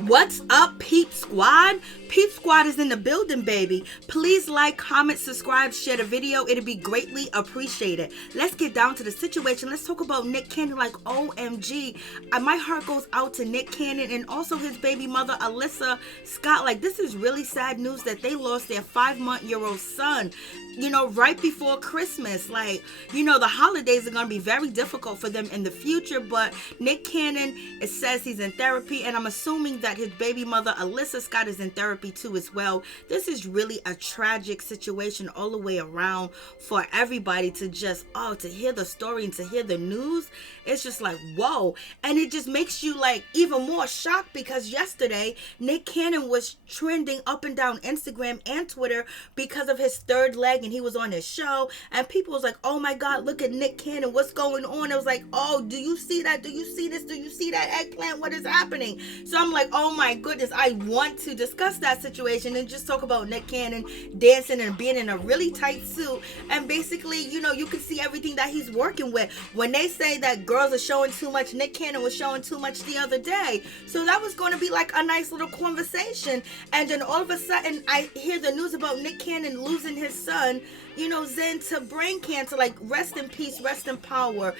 What's up, Peep Squad? Peep Squad is in the building, baby. Please like, comment, subscribe, share the video. It'd be greatly appreciated. Let's get down to the situation. Let's talk about Nick Cannon. Like, OMG. My heart goes out to Nick Cannon and also his baby mother, Alyssa Scott. Like, this is really sad news that they lost their 5-month-old son, right before Christmas. Like, the holidays are going to be very difficult for them in the future, but Nick Cannon, it says he's in therapy, and I'm assuming that his baby mother, Alyssa Scott, is in therapy too as well. This is really a tragic situation all the way around for everybody to just, to hear the story and to hear the news. It's just like, whoa. And it just makes you like even more shocked because yesterday, Nick Cannon was trending up and down Instagram and Twitter because of his third leg, and he was on his show, and people was like, oh my God, look at Nick Cannon, what's going on? It was like, oh, do you see that? Do you see this? Do you see that eggplant? What is happening? So I'm like, oh my goodness, I want to discuss that situation and just talk about Nick Cannon dancing and being in a really tight suit, and basically, you can see everything that he's working with. When they say that girls are showing too much, Nick Cannon was showing too much the other day. So that was going to be like a nice little conversation, and then all of a sudden I hear the news about Nick Cannon losing his son, Zen, to brain cancer. Like, rest in peace, rest in power.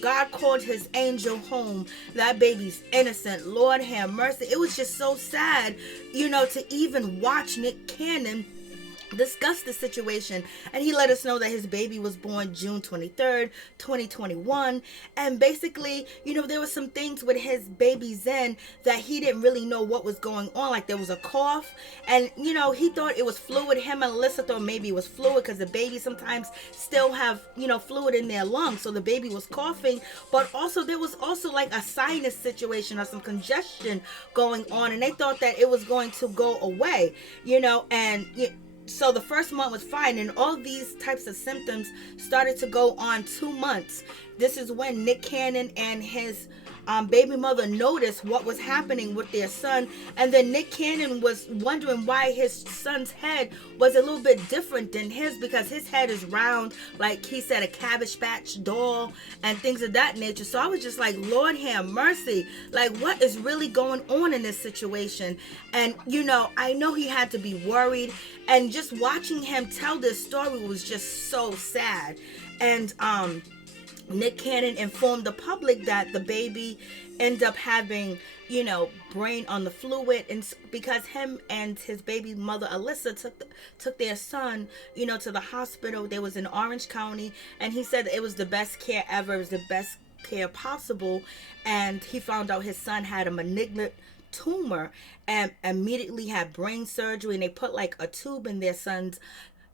God called his angel home. That baby's innocent. Lord have mercy. It was just so sad, to even watch Nick Cannon discuss the situation. And he let us know that his baby was born June 23rd, 2021. And basically, there were some things with his baby Zen that he didn't really know what was going on. Like, there was a cough, and he thought it was fluid. Him and Alyssa thought maybe it was fluid because the baby sometimes still have fluid in their lungs, so the baby was coughing. But also there was also like a sinus situation or some congestion going on, and they thought that it was going to go away, so the first month was fine, and all these types of symptoms started to go on 2 months. This is when Nick Cannon and his baby mother noticed what was happening with their son, and then Nick Cannon was wondering why his son's head was a little bit different than his, because his head is round, like he said, a Cabbage Patch doll and things of that nature. So I was just like, Lord have mercy, like, what is really going on in this situation? And I know he had to be worried, and just watching him tell this story was just so sad. And Nick Cannon informed the public that the baby ended up having, brain on the fluid, and because him and his baby mother Alyssa took their son, to the hospital. They was in Orange County, and he said it was the best care ever. It was the best care possible, and he found out his son had a malignant tumor and immediately had brain surgery, and they put like a tube in their son's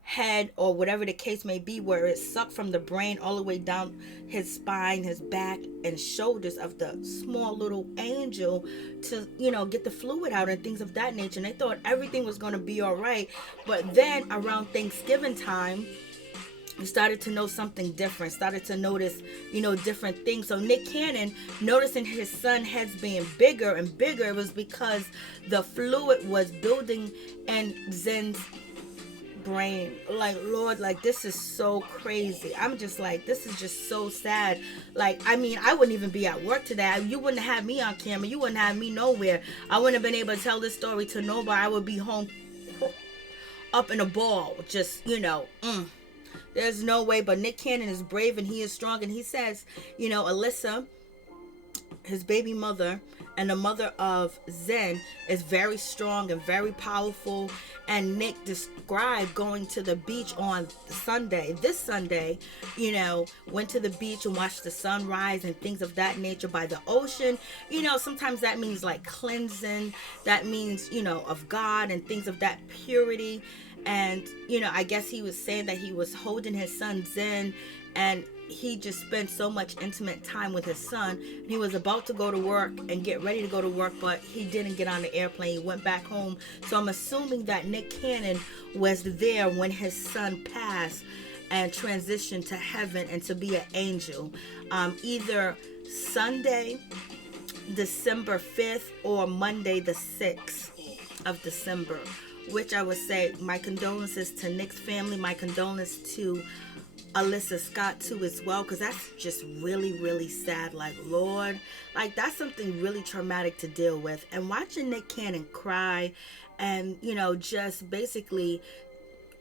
head or whatever the case may be, where it sucked from the brain all the way down his spine, his back and shoulders of the small little angel to get the fluid out and things of that nature. And they thought everything was going to be all right, but then around Thanksgiving time, you started to know something different, started to notice, different things. So Nick Cannon, noticing his son's heads being bigger and bigger, it was because the fluid was building in Zen's brain. Like, Lord, like, this is so crazy. I'm just like, this is just so sad. Like, I mean, I wouldn't even be at work today. You wouldn't have me on camera. You wouldn't have me nowhere. I wouldn't have been able to tell this story to nobody. I would be home up in a ball, just, There's no way. But Nick Cannon is brave and he is strong. And he says, Alyssa, his baby mother, and the mother of Zen, is very strong and very powerful. And Nick described going to the beach on this Sunday, went to the beach and watched the sunrise and things of that nature by the ocean. Sometimes that means like cleansing, that means, of God and things of that purity. And, I guess he was saying that he was holding his son Zen, and he just spent so much intimate time with his son. He was about to go to work and get ready to go to work, but he didn't get on the airplane. He went back home. So I'm assuming that Nick Cannon was there when his son passed and transitioned to heaven and to be an angel. Either Sunday, December 5th, or Monday, the 6th of December, which I would say my condolences to Nick's family, my condolences to Alyssa Scott too as well, because that's just really, really sad. Like, Lord, like that's something really traumatic to deal with. And watching Nick Cannon cry and, just basically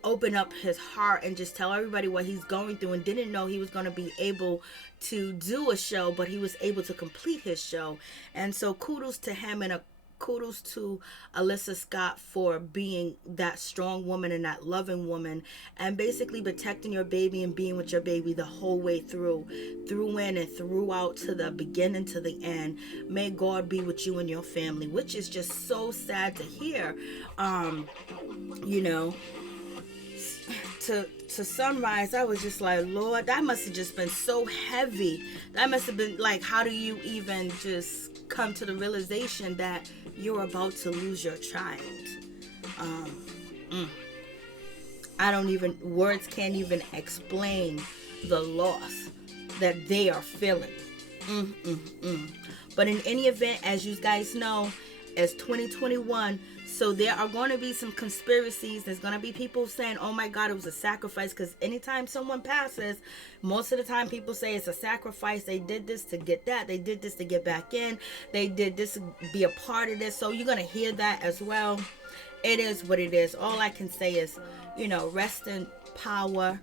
open up his heart and just tell everybody what he's going through, and didn't know he was going to be able to do a show, but he was able to complete his show. And so kudos to him, and kudos to Alyssa Scott for being that strong woman and that loving woman, and basically protecting your baby and being with your baby the whole way through in and throughout, to the beginning to the end. May God be with you and your family, which is just so sad to hear. To summarize, I was just like, Lord, that must have just been so heavy. That must have been like, how do you even just come to the realization that you're about to lose your child? Words can't even explain the loss that they are feeling. But in any event, as you guys know, as 2021, so there are going to be some conspiracies. There's going to be people saying, oh my God, it was a sacrifice. Because anytime someone passes, most of the time people say it's a sacrifice. They did this to get that. They did this to get back in. They did this to be a part of this. So you're going to hear that as well. It is what it is. All I can say is, rest in power.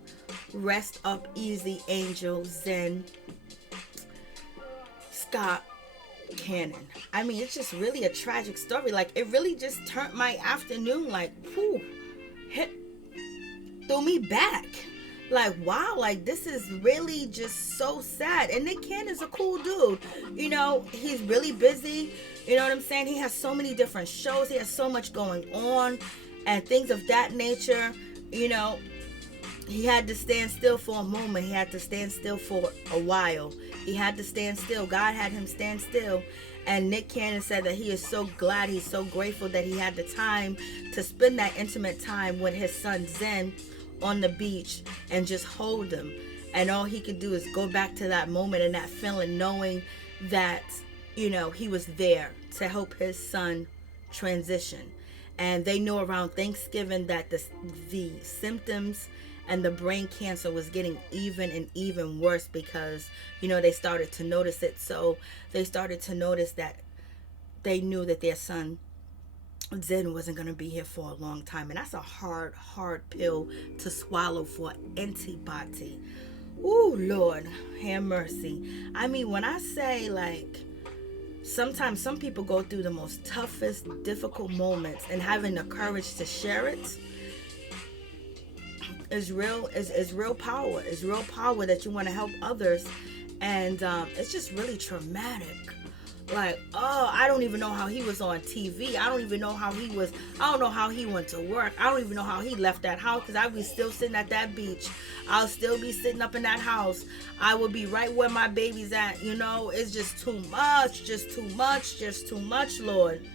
Rest up easy, Angel, Zen, Scott Cannon. I mean, it's just really a tragic story. Like, it really just turned my afternoon, like, threw me back. Like, wow, like, this is really just so sad. And Nick Cannon's a cool dude. He's really busy. You know what I'm saying? He has so many different shows. He has so much going on and things of that nature. He had to stand still for a moment. He had to stand still for a while. He had to stand still. God had him stand still. And Nick Cannon said that he is so glad, he's so grateful that he had the time to spend that intimate time with his son Zen on the beach and just hold him. And all he could do is go back to that moment and that feeling, knowing that, he was there to help his son transition. And they knew around Thanksgiving that the symptoms and the brain cancer was getting even and even worse, because, they started to notice it. So they started to notice that they knew that their son, Zen, wasn't going to be here for a long time. And that's a hard, hard pill to swallow for anybody. Ooh, Lord, have mercy. I mean, when I say, like, sometimes some people go through the most toughest, difficult moments, and having the courage to share it is real power. It's real power that you want to help others. And it's just really traumatic. Like, I don't even know how he was on TV. I don't know how he went to work. I don't even know how he left that house, because I'd be still sitting at that beach. I'll still be sitting up in that house. I would be right where my baby's at. It's just too much, Lord.